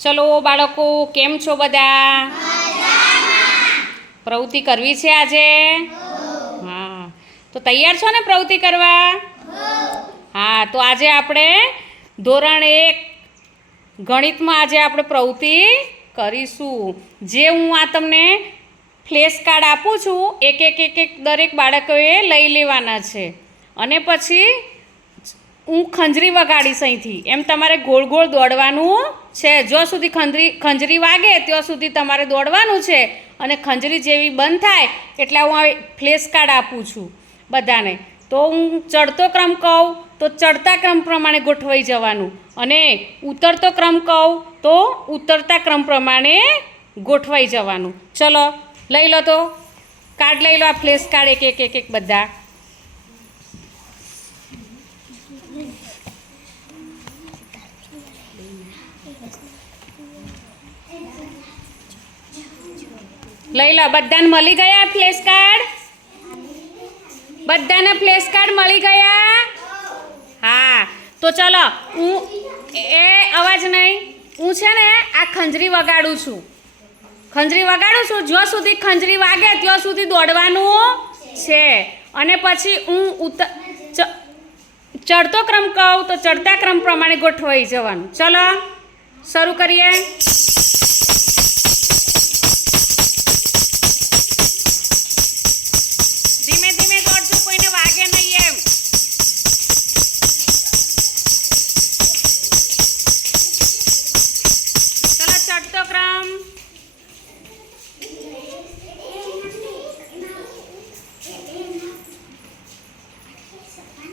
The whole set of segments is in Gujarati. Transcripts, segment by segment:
ચલો બાળકો કેમ છો બધા? પ્રવૃત્તિ કરવી છે આજે? હા. તો તૈયાર છો ને પ્રવૃત્તિ કરવા? હા. તો આજે આપણે ધોરણ એક ગણિતમાં આજે આપણે પ્રવૃત્તિ કરીશું. જે હું આ તમને ફ્લેશ કાર્ડ આપું છું એક એક એક એક દરેક બાળકોએ લઈ લેવાના છે. અને પછી હું ખંજરી વગાડીશ અહીંથી. એમ તમારે ગોળ ગોળ દોડવાનું છે. જો સુધી ખંજરી ખંજરી વાગે, ત્યાં સુધી તમારે દોડવાનું છે. અને ખંજરી જેવી બંધ થાય એટલે હું ફ્લેશ કાર્ડ આપું છું બધાને. તો હું ચડતો ક્રમ કહું, તો ચડતા ક્રમ પ્રમાણે ગોઠવાઈ જવાનું. અને ઉતરતો ક્રમ કહું, તો ઉતરતા ક્રમ પ્રમાણે ગોઠવાઈ જવાનું. ચલો, લઈ લો તો. કાર્ડ લઈ લો આ ફ્લેશ કાર્ડ એક એક એક એક બધા. લઈ લો, બધાને મળી ગયા ફ્લેશ કાર્ડ? બધાને ફ્લેશ કાર્ડ મળી ગયા? હા, તો ચલો, હું એ અવાજ નહીં, હું છે ને આ ખંજરી વગાડું છું. ખંજરી વગાડું છું, જ્યાં સુધી ખંજરી વાગે ત્યાં સુધી દોડવાનું છે. અને પછી હું ઉત ચડતો ક્રમ કહું તો ચડતા ક્રમ પ્રમાણે ગોઠવાઈ જવાનું. ચલો, શરૂ કરીએ.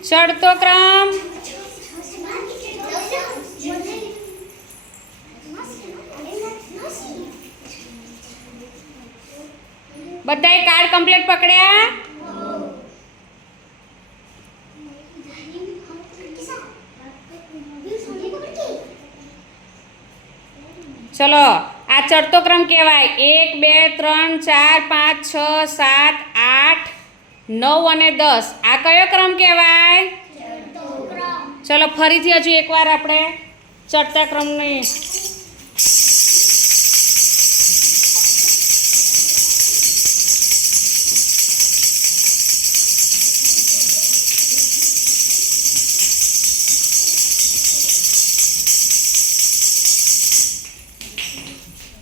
ચડતો ક્રમ. બધાએ કાર્ડ કમ્પ્લીટ પકડ્યા? ચલો, આ ચડતો ક્રમ કહેવાય. એક, બે, ત્રણ, ચાર, પાંચ, છ, સાત નવ અને દસ. આ કયો ક્રમ કહેવાય? ચલો, ફરીથી હજુ એકવાર આપણે ચડતા ક્રમની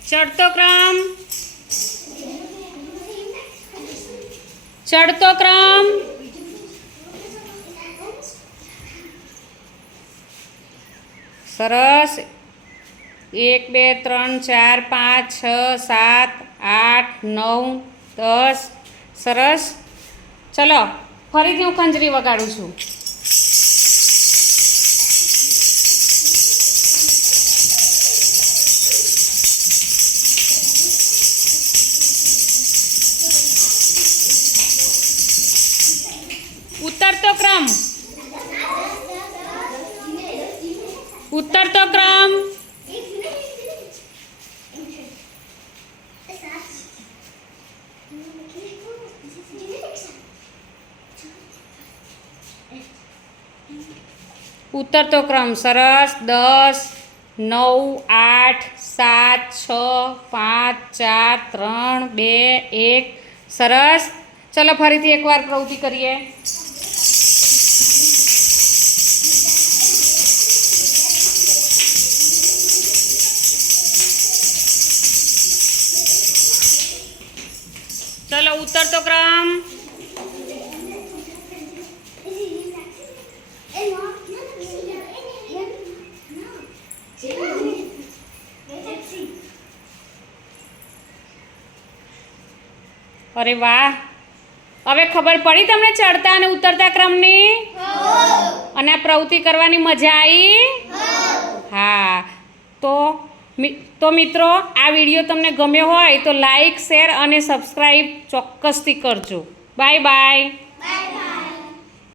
ચડતો ક્રમ ચડતો ક્રમ. સરસ. એક, બે, ત્રણ, ચાર, પાંચ, છ, સાત, આઠ, નવ, દસ. સરસ. ચલો, ફરીથી હું ખંજરી વગાડું છું. ઉતરતો ક્રમ ઉતરતો ક્રમ ઉતરતો ક્રમ સરસ દસ નવ આઠ સાત છ પાંચ ચાર ત્રણ બે એક સરસ ચલો ફરીથી એકવાર પ્રવૃત્તિ કરીએ ચલો ઉતરતો ક્રમ અરે વાહ હવે ખબર પડી તમને ચડતા અને ઉતરતા ક્રમની? અને આ પ્રવૃત્તિ કરવાની મજા આવી હા. તો તો મિત્રો, આ વીડિયો તમને ગમ્યો હોય તો લાઈક, શેર અને સબસ્ક્રાઈબ ચોક્કસથી કરજો. Bye bye.